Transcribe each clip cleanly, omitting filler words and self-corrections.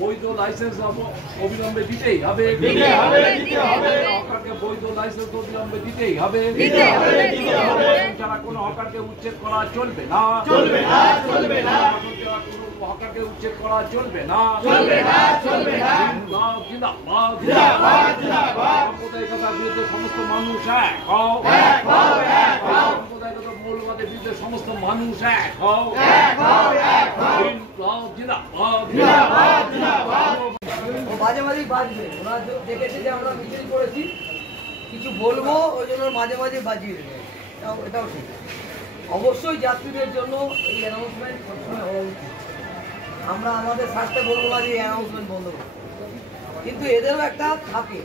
বৈধ লাইসেন্স অবিলম্বে দিতেই হবে, হকারকে বৈধ লাইসেন্স অবিলম্বে দিতেই হবে। যারা কোনো হকারকে উচ্ছেদ করা চলবে না, হকারকে উচ্ছেদ করা চলবে না। সাম্প্রদায়িকতার বিরুদ্ধে সমস্ত মানুষ এক হও, সাম্প্রদায়িকতা মৌলবাদের বিরুদ্ধে সমস্ত মানুষ এক হও। মাঝে মাঝেই বাজবে, ওরা দেখেছে যে আমরা মিছিল করেছি, কিছু বলবো ওই জন্য মাঝে মাঝে বাজিয়ে দেবে, এটাও ঠিক। অবশ্যই যাত্রীদের জন্য এই অ্যানাউন্সমেন্ট সবসময় হওয়া উচিত। আমরা আমাদের স্বার্থে বলবো না যে এই অ্যানাউন্সমেন্ট বন্ধ করবো, কিন্তু এদেরও একটা থাকে,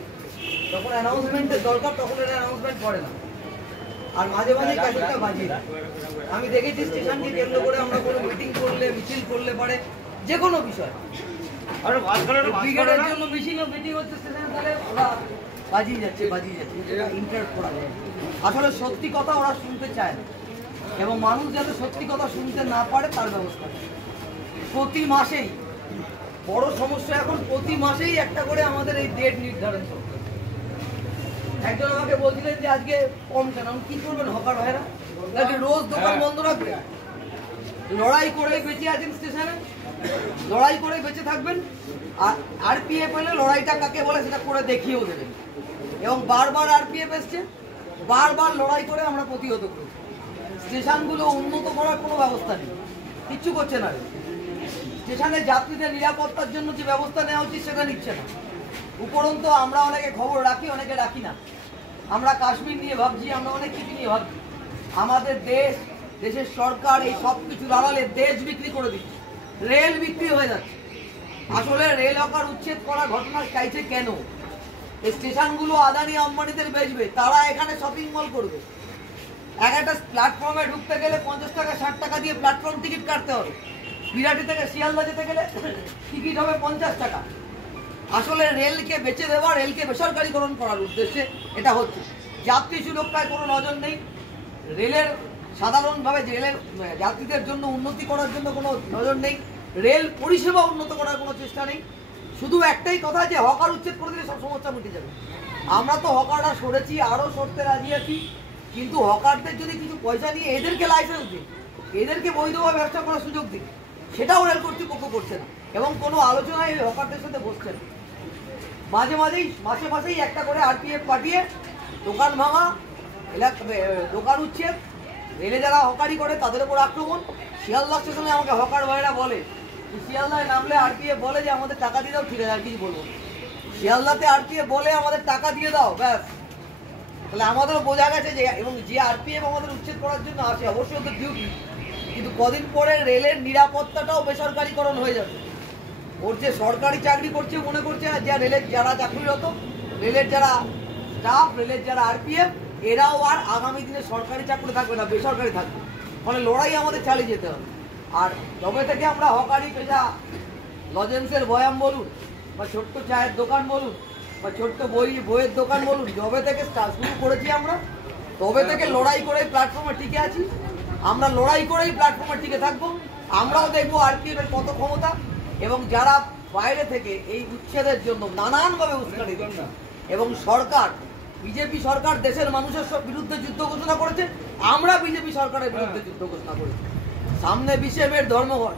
যখন অ্যানাউন্সমেন্টের দরকার তখন এরা অ্যানাউন্সমেন্ট করে না, আর মাঝে মাঝে ক্যাসেটটা বাজিয়ে দেয়। আমি দেখেছি স্টেশনকে কেন্দ্র করে আমরা কোনো মিটিং করলে, মিছিল করলে পারে যে কোনো বিষয়, ব্রিগেডের জন্য মিটিং হচ্ছে স্টেশনে, তাহলে ওরা বাজিয়ে যাচ্ছে, ইন্টারাপ্ট করা যায়। আসলে সত্যি কথা ওরা শুনতে চায় না, এবং মানুষ যাতে সত্যি কথা শুনতে না পারে তার ব্যবস্থা। প্রতি মাসেই বড় সমস্যা, এখন প্রতি মাসেই একটা করে আমাদের এই ডেট নির্ধারণ করতে। একজন আমাকে বলছিলেন যে আজকে কম কেন, কি করবেন হকার ভাইরা, নাকি রোজ দোকান বন্ধ রাখবে? লড়াই করে বেঁচে আছেন স্টেশনে, লড়াই করে বেঁচে থাকবেন, আর আরপিএফ এলে লড়াইটা কাকে বলে সেটা করে দেখিয়েও দেবেন। এবং বারবার আরপিএফ এসছে, বারবার লড়াই করে আমরা প্রতিহত করি। স্টেশনগুলো উন্নত করার কোনো ব্যবস্থা নেই, কিচ্ছু করছে না। স্টেশনে যাত্রীদের নিরাপত্তার জন্য যে ব্যবস্থা নেওয়া উচিত সেটা নিচ্ছে না। উপরন্তু আমরা অনেকে খবর রাখি, অনেকে রাখি না। আমরা কাশ্মীর নিয়ে ভাবছি, আমরা অনেক কিছু নিয়ে ভাবছি। আমাদের দেশের সরকার এই সব কিছুর আড়ালে দেশ বিক্রি করে দিচ্ছে, রেল বিক্রি হয়ে যাচ্ছে। আসলে রেল হকার উচ্ছেদ করার ঘটনা চাইছে কেন? এই স্টেশনগুলো আদানি আম্বানিদের বেচবে, তারা এখানে শপিং মল করবে। একটা প্ল্যাটফর্মে ঢুকতে গেলে 50 টাকা 60 টাকা দিয়ে প্ল্যাটফর্ম টিকিট কাটতে হবে। বিরাটি থেকে শিয়ালদা যেতে গেলে টিকিট হবে 50 টাকা। আসলে রেলকে বেচে দেওয়া, রেলকে বেসরকারীকরণ করার উদ্দেশ্যে এটা হচ্ছে। যাত্রী সুরক্ষায় কোনো নজর নেই, রেলের সাধারণভাবে রেলের যাত্রীদের জন্য উন্নতি করার জন্য কোনো নজর নেই, রেল পরিষেবা উন্নত করার কোনো চেষ্টা নেই। শুধু একটাই কথা যে হকার উচ্ছেদ করে দিলে সব সমস্যা মিটে যাবে। আমরা তো হকাররা সরেছি, আরও সরতে রাজি আছি, কিন্তু হকারদের যদি কিছু পয়সা নিয়ে এদেরকে লাইসেন্স দিই, এদেরকে বৈধভাবে ব্যবসা করার সুযোগ দিই, সেটাও রেল কর্তৃপক্ষ করছে না, এবং কোনো আলোচনায় হকারদের সাথে বসছে না। মাঝে মাসেই একটা করে আরপিএফ পাঠিয়ে দোকান ভাঙা, দোকান উচ্ছেদ, রেলে যারা হকারি করে তাদের উপর আক্রমণ। শিয়ালদা স্টেশনে আমাকে হকার ভাইরা বলে, শিয়ালদায় নামলে আরপিএফ বলে যে আমাদের টাকা দিয়ে দাও, ঠিক আছে আর কিছু বলবো। শিয়ালদাতে আরপিএফ বলে আমাদের টাকা দিয়ে দাও, ব্যাস। তাহলে আমাদেরও বোঝা গেছে যে, এবং যে আরপিএফ আমাদের উচ্ছেদ করার জন্য আসে, অবশ্যই ওদের ডিউটি, কিন্তু কদিন পরে রেলের নিরাপত্তাটাও বেসরকারীকরণ হয়ে যাবে। ওর যে সরকারি চাকরি করছে মনে করছে, যা রেলের যারা চাকরিরত, রেলের যারা স্টাফ, রেলের যারা আরপিএফ, এরাও আর আগামী দিনে সরকারি চাকরি থাকবে না, বেসরকারি থাকবে। ফলে লড়াই আমাদের চালিয়ে যেতে হবে। আর তবে থেকে আমরা হকারি পেশা, লজেন্সের বয়াম বলুন, বা ছোট্ট চায়ের দোকান বলুন, বা ছোট্ট বইয়ের দোকান বলুন, যবে থেকে শুরু করেছি আমরা, তবে থেকে লড়াই করে প্ল্যাটফর্মে টিকে আছি। আমরা লড়াই করেই প্ল্যাটফর্মে টিকে থাকবো। আমরাও দেখবো আরপিএফের কত ক্ষমতা, এবং যারা বাইরে থেকে এই উচ্ছেদের জন্য নানানভাবে উস্কানি দিচ্ছে, এবং সরকার, বিজেপি সরকার দেশের মানুষের বিরুদ্ধে যুদ্ধ ঘোষণা করেছে, আমরা বিজেপি সরকারের বিরুদ্ধে যুদ্ধ ঘোষণা করেছি। সামনে 20শে মের ধর্মঘট,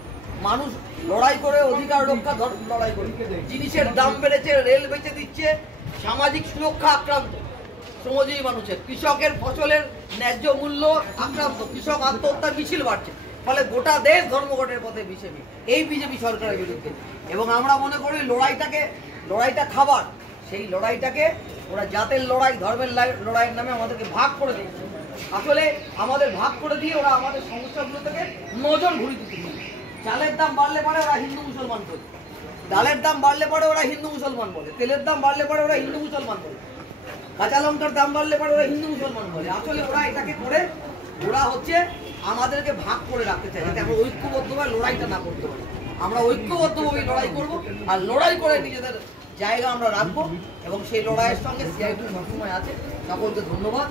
মানুষ লড়াই করে অধিকার রক্ষা লড়াই করে। জিনিসের দাম বেড়েছে, রেল বেচে দিচ্ছে, সামাজিক সুরক্ষা আক্রান্ত শ্রমজীবী মানুষের, কৃষকের ফসলের ন্যায্য মূল্য আক্রান্ত, কৃষক আত্মহত্যার মিছিল বাড়ছে। ফলে গোটা দেশ ধর্মঘটের পথে 20শে মে, এই বিজেপি সরকারের বিরুদ্ধে। এবং আমরা মনে করি লড়াইটা খাবার, সেই লড়াইটাকে ওরা জাতের লড়াই, ধর্মের লড়াইয়ের নামে আমাদেরকে ভাগ করে দিচ্ছে। আসলে আমাদের ভাগ করে দিয়ে ওরা আমাদের সমস্যাগুলো থেকে নজর ঘুরিয়ে দিচ্ছে। চালের দাম বাড়লে পরে ওরা হিন্দু মুসলমান বলে, ডালের দাম বাড়লে পরে ওরা হিন্দু মুসলমান বলে, তেলের দাম বাড়লে পরে ওরা হিন্দু মুসলমান বলে, কাঁচা লঙ্কার দাম বাড়লে পরে ওরা হিন্দু মুসলমান বলে। আসলে ওরা এটাকে করে, ওরা হচ্ছে আমাদেরকে ভাগ করে রাখতে চায়, যাতে আমরা ঐক্যবদ্ধভাবে লড়াইটা না করতে পারি। আমরা ঐক্যবদ্ধভাবে লড়াই করব, আর লড়াই করে নিজেদের জায়গা আমরা রাখবো, এবং সেই লড়াইয়ের সঙ্গে সিআইটি সবসময় আছে। সকলকে ধন্যবাদ।